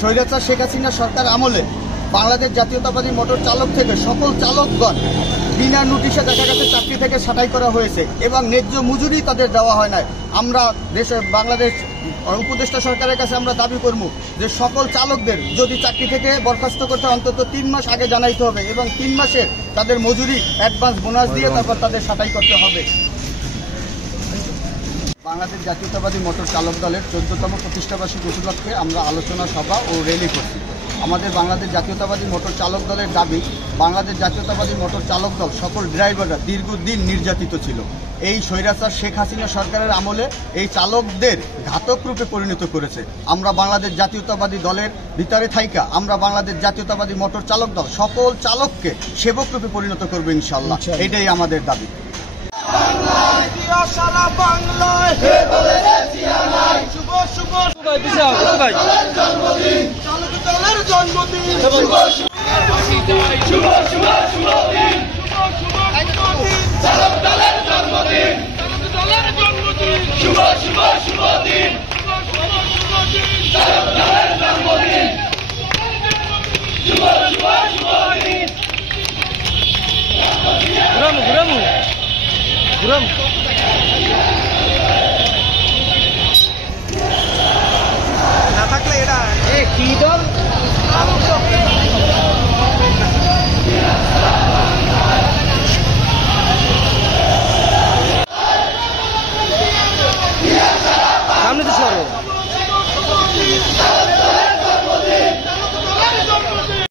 স্বৈরাচার শেখ হাসিনা সরকার আমলে বাংলাদেশ জাতীয়তাবাদী মোটর চালক থেকে সকল চালকগণ বিনা নোটিশে দেখা গেছে চাকরি থেকে ছাঁটাই করা হয়েছে এবং ন্যায্য মজুরি তাদের দেওয়া হয় নাই। আমরা বাংলাদেশ উপদেষ্টা সরকারের কাছে আমরা দাবি করব যে সকল চালকদের যদি চাকরি থেকে বরখাস্ত করতে অন্তত 3 মাস আগে জানাইতে হবে এবং 3 মাসের তাদের মজুরি অ্যাডভান্স বোনাস দিয়ে তারপর তাদের ছাঁটাই করতে হবে। বাংলাদেশ জাতীয়তাবাদী মোটর চালক দলের 14তম প্রতিষ্ঠাবার্ষিকী উপলক্ষে আমরা আলোচনা সভা ও র্যালি করছি। আমাদের বাংলাদেশ জাতীয়তাবাদী মোটর চালক দলের দাবি, বাংলাদেশ জাতীয়তাবাদী মোটর চালক দল সকল ড্রাইভাররা দীর্ঘদিন নির্যাতিত ছিল। এই স্বৈরাচার শেখ হাসিনা সরকারের আমলে এই চালকদের ঘাতক রূপে পরিণত করেছে। আমরা বাংলাদেশ জাতীয়তাবাদী দলের ভিতরে থাইকা আমরা বাংলাদেশ জাতীয়তাবাদী মোটর চালক দল সকল চালককে সেবক রূপে পরিণত করবো ইনশাআল্লাহ। এটাই আমাদের দাবি। সারা বাংলায় শুভ শুভ জন্মদিন চালক দলের জন্মদিন শুভ শুভ জন্মদিন চালক দলের জন্মদিন শুভ শুভ দিন চালক দলের জন্মদিন শুভ শুভ দিন ঘুরাম না থাকলে এটা কি দল